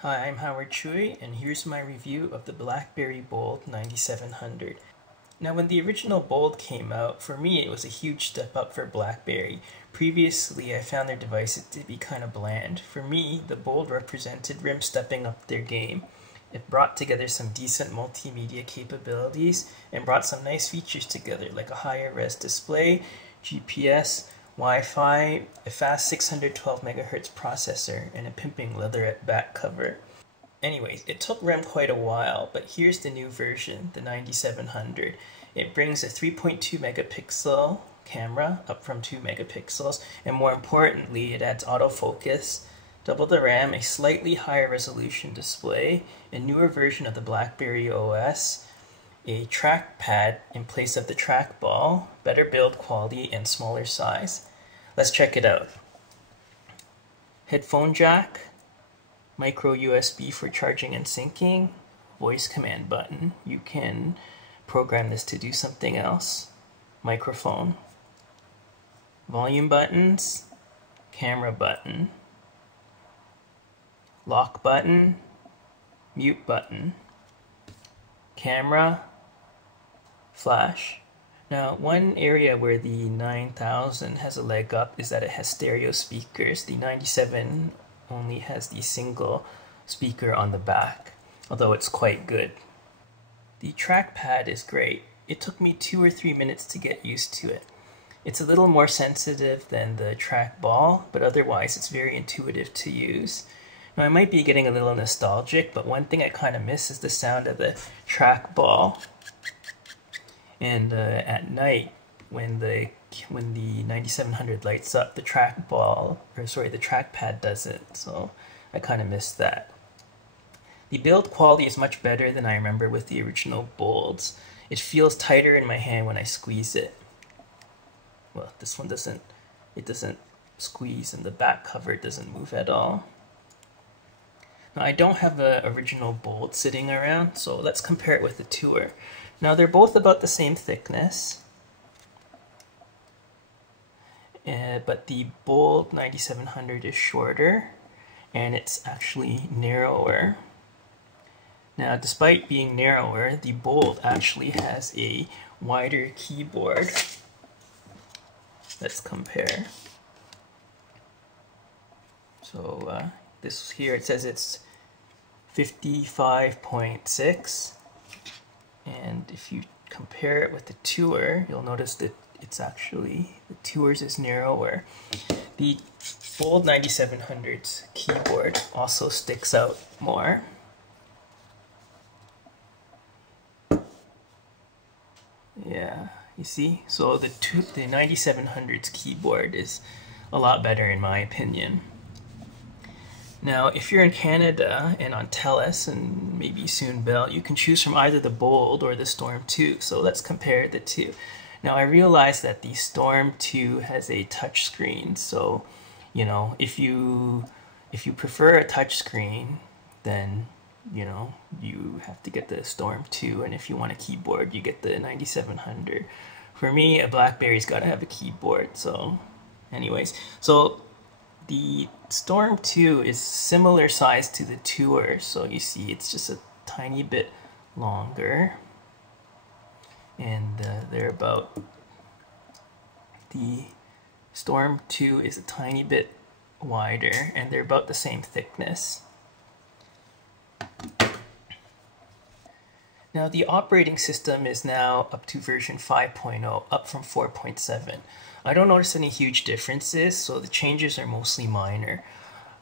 Hi, I'm Howard Chui, and here's my review of the Blackberry Bold 9700. Now, when the original Bold came out, for me it was a huge step up for Blackberry. Previously, I found their devices to be kind of bland. For me, the Bold represented RIM stepping up their game. It brought together some decent multimedia capabilities and brought some nice features together, like a higher res display, GPS, Wi-Fi, a fast 612 MHz processor, and a pimping leatherette back cover. Anyways, it took RIM quite a while, but here's the new version, the 9700. It brings a 3.2 megapixel camera, up from 2 megapixels, and more importantly, it adds autofocus, double the RAM, a slightly higher resolution display, a newer version of the Blackberry OS, a trackpad in place of the trackball, better build quality, and smaller size. Let's check it out. Headphone jack, micro USB for charging and syncing, voice command button. You can program this to do something else. Microphone. Volume buttons, camera button, lock button, mute button, camera, flash. Now, one area where the 9000 has a leg up is that it has stereo speakers. The 97 only has the single speaker on the back, although it's quite good. The trackpad is great. It took me 2 or 3 minutes to get used to it. It's a little more sensitive than the trackball, but otherwise it's very intuitive to use. Now, I might be getting a little nostalgic, but one thing I kind of miss is the sound of the trackball. And at night, when the 9700 lights up, the trackpad doesn't, so I kind of miss that. The build quality is much better than I remember with the original Bolds. It feels tighter in my hand when I squeeze it. Well, this one doesn't squeeze, and the back cover doesn't move at all. Now, I don't have the original Bold sitting around, so let's compare it with the Tour. Now, they're both about the same thickness, but the Bold 9700 is shorter, and it's actually narrower. Now, despite being narrower, the Bold actually has a wider keyboard. Let's compare. So this here, it says it's 55.6, and if you compare it with the Tour, you'll notice that it's actually, the Tour's is narrower. The Bold 9700's keyboard also sticks out more. Yeah, you see? So the 9700's keyboard is a lot better in my opinion. Now, if you're in Canada and on TELUS and maybe soon Bell, you can choose from either the Bold or the Storm 2. So let's compare the two. Now, I realize that the Storm 2 has a touch screen. So, you know, if you prefer a touch screen, then, you know, you have to get the Storm 2. And if you want a keyboard, you get the 9700. For me, a Blackberry's got to have a keyboard. So, anyways, so the Storm 2 is similar size to the Tour, so you see it's just a tiny bit longer, and they're about, the Storm 2 is a tiny bit wider, and they're about the same thickness. Now, the operating system is now up to version 5.0, up from 4.7. I don't notice any huge differences, so the changes are mostly minor.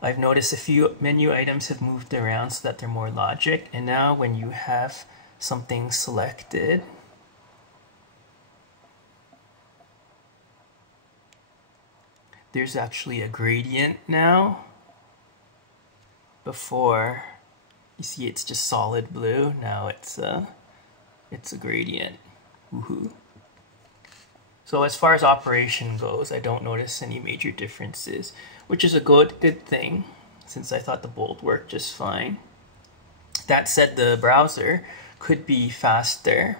I've noticed a few menu items have moved around so that they're more logic, and now when you have something selected, there's actually a gradient now. Before, you see it's just solid blue. Now it's a gradient. Woohoo. So as far as operation goes, I don't notice any major differences, which is a good thing, since I thought the Bold worked just fine. That said, the browser could be faster.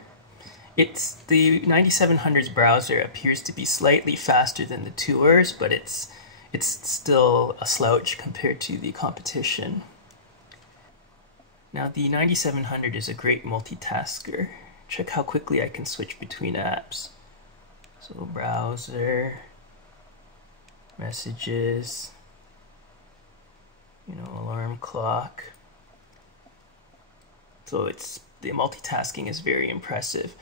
The 9700's browser appears to be slightly faster than the Tour's, but it's still a slouch compared to the competition. Now the 9700 is a great multitasker. Check how quickly I can switch between apps. So browser, messages, alarm clock. So the multitasking is very impressive.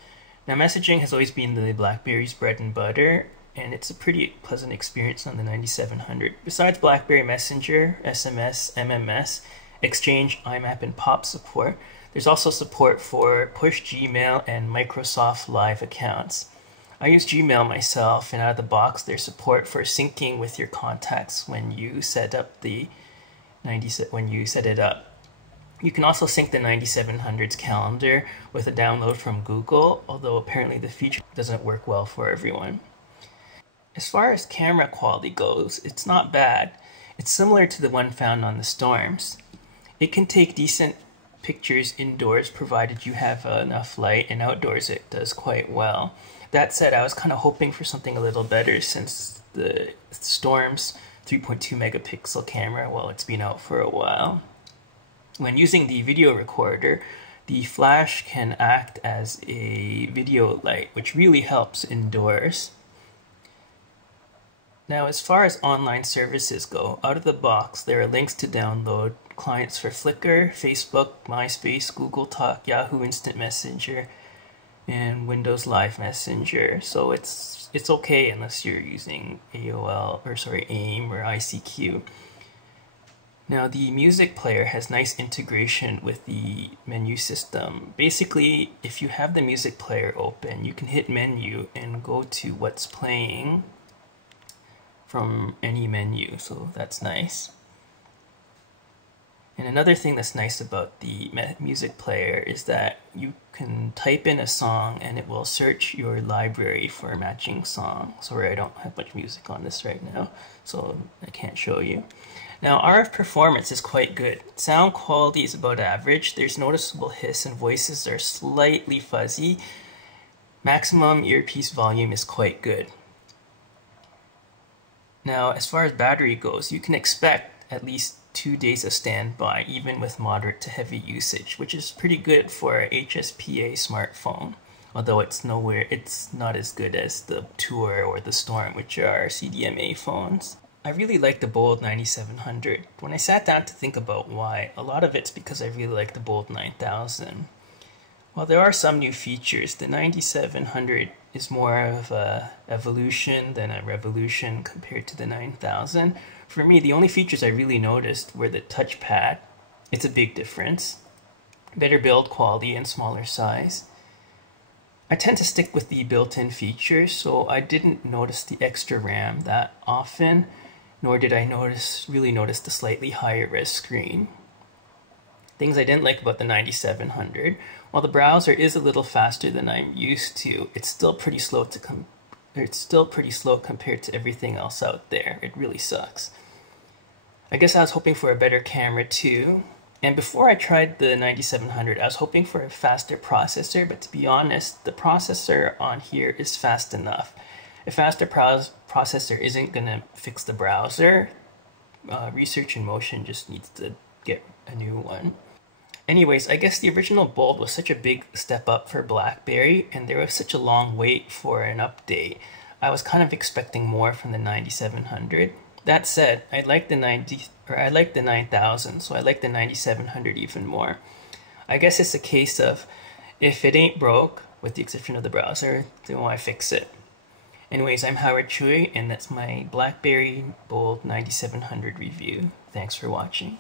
Now messaging has always been the BlackBerry's bread and butter, and it's a pretty pleasant experience on the 9700. Besides BlackBerry Messenger, SMS, MMS, Exchange, IMAP, and POP support, there's also support for push Gmail and Microsoft Live accounts. I use Gmail myself, and out of the box there's support for syncing with your contacts when you set up it up. You can also sync the 9700's calendar with a download from Google, although apparently the feature doesn't work well for everyone. As far as camera quality goes, it's not bad. It's similar to the one found on the Storms. It can take decent pictures indoors provided you have enough light, and outdoors it does quite well. That said, I was kind of hoping for something a little better since the Storm's 3.2 megapixel camera, well, it's been out for a while. When using the video recorder, the flash can act as a video light, which really helps indoors. Now, as far as online services go, out of the box, there are links to download clients for Flickr, Facebook, MySpace, Google Talk, Yahoo Instant Messenger, and Windows Live Messenger. So it's okay unless you're using AIM or ICQ. Now, the music player has nice integration with the menu system. Basically, if you have the music player open, you can hit menu and go to what's playing from any menu, so that's nice. And another thing that's nice about the music player is that you can type in a song and it will search your library for a matching song. Sorry, I don't have much music on this right now, so I can't show you. Now, RF performance is quite good. Sound quality is about average. There's noticeable hiss and voices are slightly fuzzy. Maximum earpiece volume is quite good. Now, as far as battery goes, you can expect at least 2 days of standby, even with moderate to heavy usage, which is pretty good for a HSPA smartphone, although it's not as good as the Tour or the Storm, which are CDMA phones. I really like the Bold 9700. When I sat down to think about why, a lot of it's because I really like the Bold 9000. While there are some new features, the 9700 is more of a evolution than a revolution compared to the 9000. For me, the only features I really noticed were the touchpad. It's a big difference. Better build quality and smaller size. I tend to stick with the built-in features, so I didn't notice the extra RAM that often, nor did I really notice the slightly higher res screen. Things I didn't like about the 9700, while the browser is a little faster than I'm used to, it's still pretty slow compared to everything else out there. It really sucks. I guess I was hoping for a better camera too. And before I tried the 9700, I was hoping for a faster processor, but to be honest, the processor on here is fast enough. A faster processor isn't going to fix the browser. Research in Motion just needs to get a new one. Anyways, I guess the original Bold was such a big step up for BlackBerry, and there was such a long wait for an update. I was kind of expecting more from the 9700. That said, I like the 9000, so I like the 9700 even more. I guess it's a case of, if it ain't broke, with the exception of the browser, then why fix it? Anyways, I'm Howard Choi, and that's my BlackBerry Bold 9700 review. Thanks for watching.